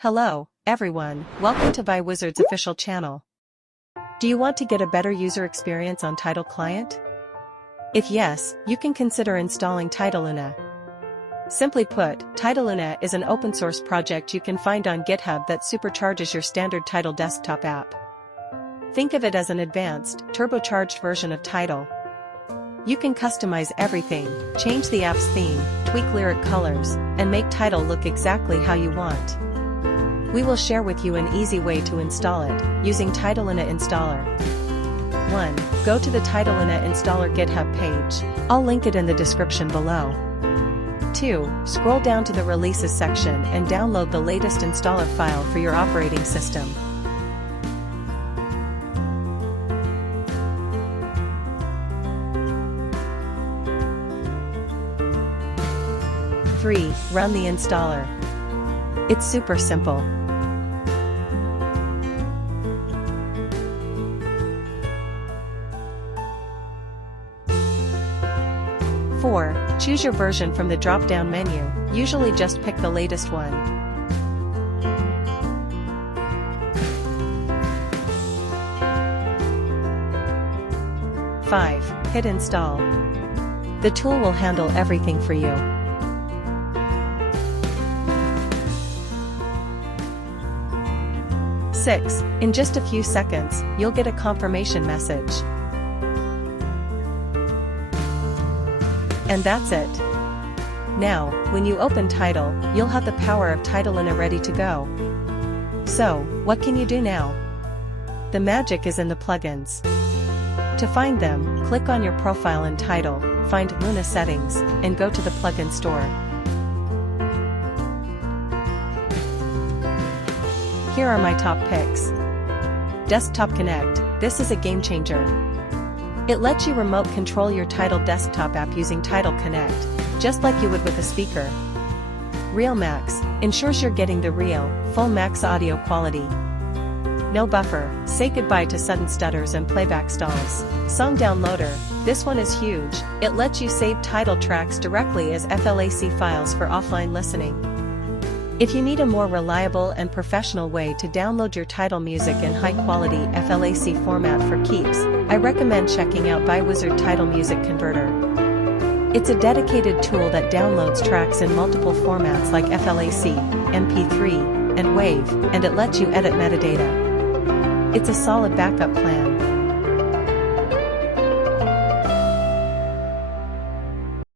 Hello, everyone, welcome to BuyWizard's official channel. Do you want to get a better user experience on Tidal client? If yes, you can consider installing Tidaluna. Simply put, Tidaluna is an open-source project you can find on GitHub that supercharges your standard Tidal desktop app. Think of it as an advanced, turbocharged version of Tidal. You can customize everything, change the app's theme, tweak lyric colors, and make Tidal look exactly how you want. We will share with you an easy way to install it, using Tidaluna installer. 1. Go to the Tidaluna installer GitHub page. I'll link it in the description below. 2. Scroll down to the releases section and download the latest installer file for your operating system. 3. Run the installer. It's super simple. 4. Choose your version from the drop-down menu, usually just pick the latest one. 5. Hit install. The tool will handle everything for you. 6. In just a few seconds, you'll get a confirmation message. And that's it. Now, when you open Tidal, you'll have the power of Tidaluna ready to go. So, what can you do now? The magic is in the plugins. To find them, click on your profile in Tidal, find Luna Settings, and go to the plugin store. Here are my top picks. Desktop Connect. This is a game changer. It lets you remote control your Tidal desktop app using Tidal Connect, just like you would with a speaker. Real Max ensures you're getting the real, full max audio quality. No buffer. Say goodbye to sudden stutters and playback stalls. Song Downloader. This one is huge. It lets you save Tidal tracks directly as FLAC files for offline listening. If you need a more reliable and professional way to download your Tidal music in high-quality FLAC format for keeps, I recommend checking out BuyWizard Tidal Music Converter. It's a dedicated tool that downloads tracks in multiple formats like FLAC, MP3, and WAV, and it lets you edit metadata. It's a solid backup plan,